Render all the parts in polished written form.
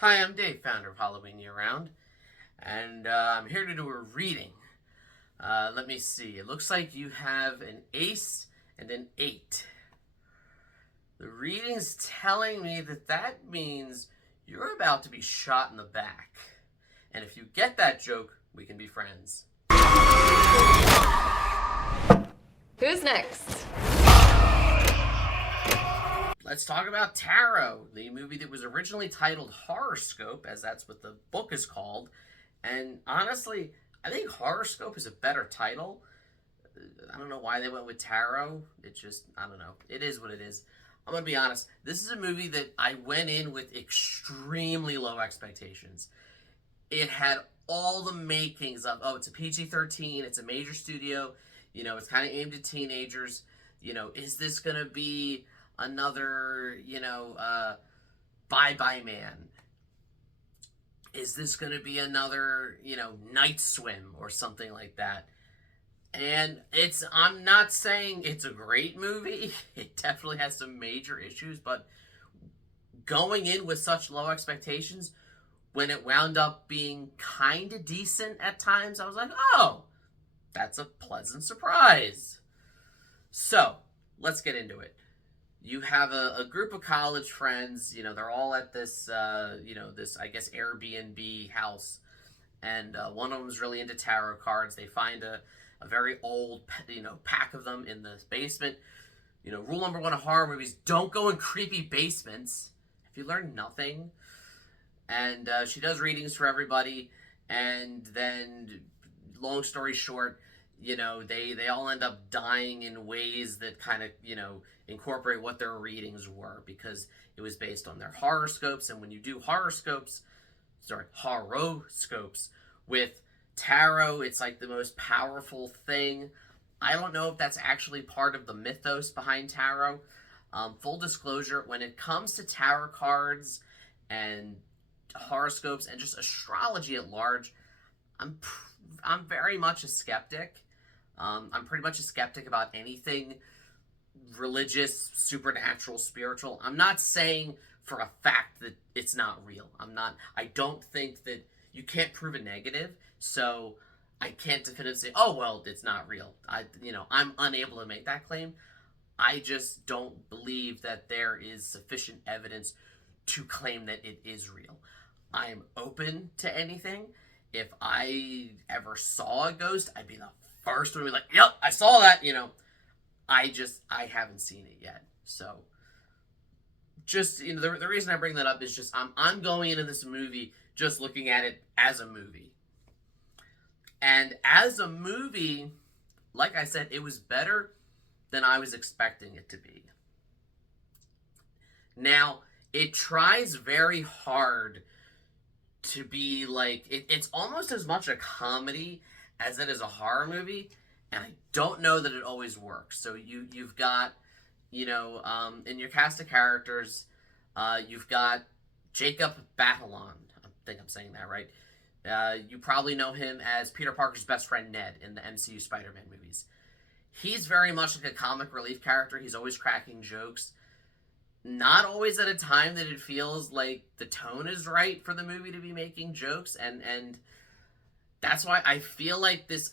Hi, I'm Dave, founder of Halloween Year Round, and I'm here to do a reading. Let me see. It looks like you have an ace and an 8. The reading is telling me that means you're about to be shot in the back. And if you get that joke, we can be friends. Who's next? Let's talk about Tarot, the movie that was originally titled Horrorscope, as that's what the book is called. And honestly, I think Horrorscope is a better title. I don't know why they went with Tarot. I don't know. It is what it is. I'm going to be honest. This is a movie that I went in with extremely low expectations. It had all the makings of, it's a PG-13, it's a major studio, it's kind of aimed at teenagers. Is this going to be another, Bye Bye Man? Is this going to be another, Night Swim or something like that? And I'm not saying it's a great movie. It definitely has some major issues, but going in with such low expectations, when it wound up being kind of decent at times, I was like, oh, that's a pleasant surprise. So, let's get into it. You have a group of college friends, they're all at this, this, I guess, Airbnb house. And one of them is really into tarot cards. They find a very old, pack of them in the basement. Rule number 1 of horror movies, don't go in creepy basements. Have you learned nothing? And she does readings for everybody. And then, long story short, they all end up dying in ways that kind of, incorporate what their readings were, because it was based on their horoscopes. And when you do horoscopes with tarot, it's like the most powerful thing. I don't know if that's actually part of the mythos behind tarot. Full disclosure, when it comes to tarot cards and horoscopes and just astrology at large, I'm very much a skeptic. I'm pretty much a skeptic about anything religious, supernatural, spiritual. I'm not saying for a fact that it's not real. I don't think that you can't prove a negative, so I can't definitively say, oh, well, it's not real. I'm unable to make that claim. I just don't believe that there is sufficient evidence to claim that it is real. I am open to anything. If I ever saw a ghost, I'd be the first one to be like, yep, I saw that, I haven't seen it yet. So, just, the reason I bring that up is just, I'm going into this movie just looking at it as a movie. And as a movie, like I said, it was better than I was expecting it to be. Now, it tries very hard to be like, it's almost as much a comedy as it is a horror movie, and I don't know that it always works. So you've got, in your cast of characters, you've got Jacob Batalon. I think I'm saying that right. You probably know him as Peter Parker's best friend Ned in the MCU Spider-Man movies. He's very much like a comic relief character. He's always cracking jokes. Not always at a time that it feels like the tone is right for the movie to be making jokes, and that's why I feel like this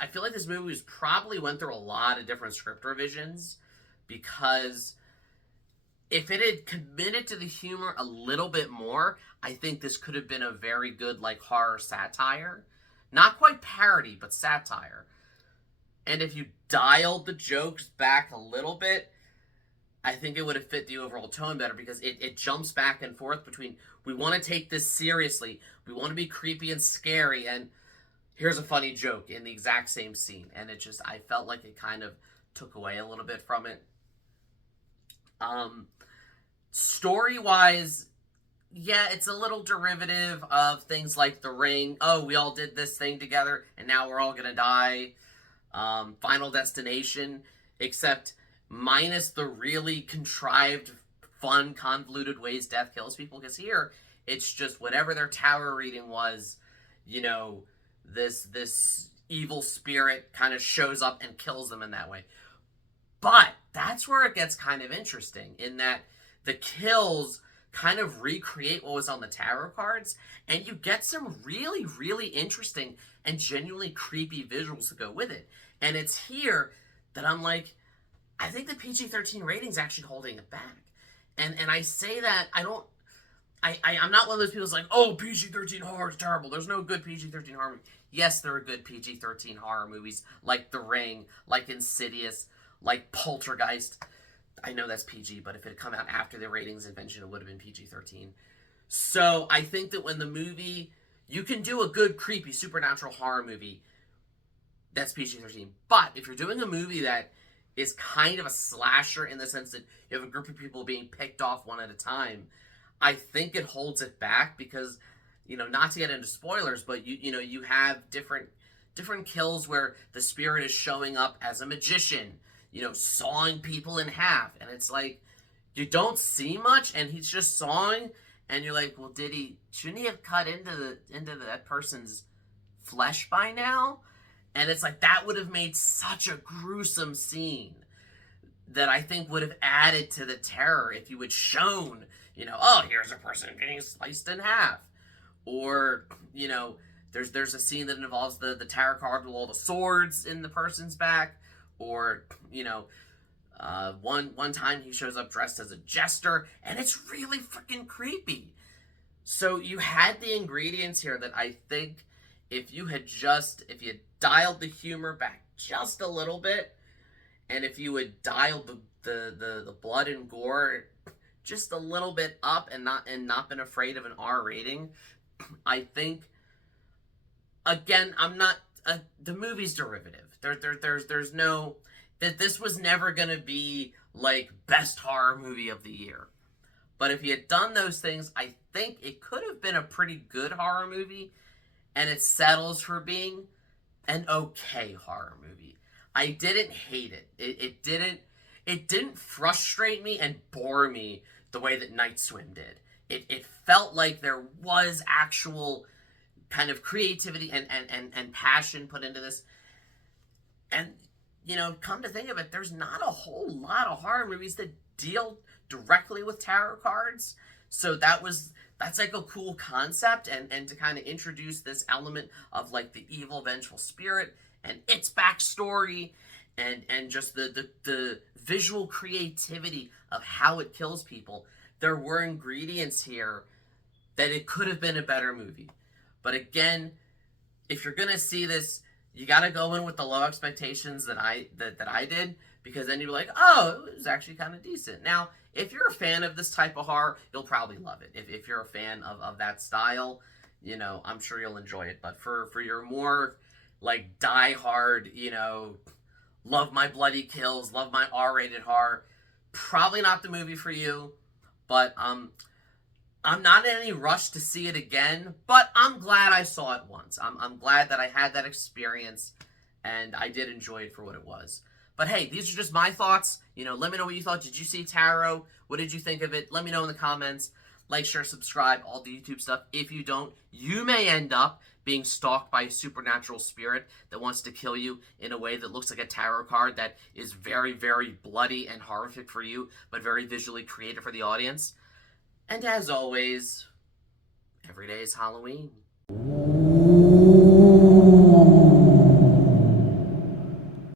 movie was probably went through a lot of different script revisions, because if it had committed to the humor a little bit more, I think this could have been a very good, horror satire. Not quite parody, but satire. And if you dialed the jokes back a little bit, I think it would have fit the overall tone better, because it jumps back and forth between, we want to take this seriously, we want to be creepy and scary, and here's a funny joke in the exact same scene. And I felt like it kind of took away a little bit from it. Story-wise, yeah, it's a little derivative of things like The Ring. Oh, we all did this thing together, and now we're all gonna die. Final Destination, except minus the really contrived, fun, convoluted ways death kills people. Because here, it's just whatever their tower reading was, this evil spirit kind of shows up and kills them in that way. But that's where it gets kind of interesting, in that the kills kind of recreate what was on the tarot cards, and you get some really, really interesting and genuinely creepy visuals to go with it. And it's here that I'm like, I think the PG-13 rating's actually holding it back. And I say that, I'm not one of those people who's like, oh, PG-13 horror is terrible. There's no good PG-13 horror movie. Yes, there are good PG-13 horror movies, like The Ring, like Insidious, like Poltergeist. I know that's PG, but if it had come out after the ratings invention, it would have been PG-13. So I think that when the movie, you can do a good, creepy, supernatural horror movie that's PG-13. But if you're doing a movie that is kind of a slasher in the sense that you have a group of people being picked off one at a time, I think it holds it back because, not to get into spoilers, but you have different kills where the spirit is showing up as a magician, sawing people in half, and it's like you don't see much, and he's just sawing, and you're like, well, shouldn't he have cut into that person's flesh by now? And it's like that would have made such a gruesome scene that I think would have added to the terror if you had shown, oh, here's a person getting sliced in half. Or, there's a scene that involves the tarot card with all the swords in the person's back. Or, one time he shows up dressed as a jester, and it's really freaking creepy. So you had the ingredients here that I think if you had dialed the humor back just a little bit, and if you had dialed the blood and gore just a little bit up and not been afraid of an R rating, I think, again, the movie's derivative. There's no, that this was never going to be like best horror movie of the year. But if you had done those things, I think it could have been a pretty good horror movie, and it settles for being an okay horror movie. I didn't hate it. It didn't frustrate me and bore me the way that Night Swim did. It felt like there was actual kind of creativity and passion put into this. And, come to think of it, there's not a whole lot of horror movies that deal directly with tarot cards. So that's like a cool concept, and to kind of introduce this element of like the evil, vengeful spirit and its backstory, and just the visual creativity of how it kills people. There were ingredients here that it could have been a better movie. But again, if you're gonna see this, you gotta go in with the low expectations that I did, because then you're like, oh, it was actually kind of decent. Now, if you're a fan of this type of horror, you'll probably love it. If you're a fan of that style, I'm sure you'll enjoy it. But for your more like die-hard, love my bloody kills, love my R-rated horror, probably not the movie for you. But I'm not in any rush to see it again, but I'm glad I saw it once. I'm glad that I had that experience, and I did enjoy it for what it was. But hey, these are just my thoughts. Let me know what you thought. Did you see Tarot? What did you think of it? Let me know in the comments. Like, share, subscribe, all the YouTube stuff. If you don't, you may end up being stalked by a supernatural spirit that wants to kill you in a way that looks like a tarot card that is very, very bloody and horrific for you, but very visually creative for the audience. And as always, every day is Halloween.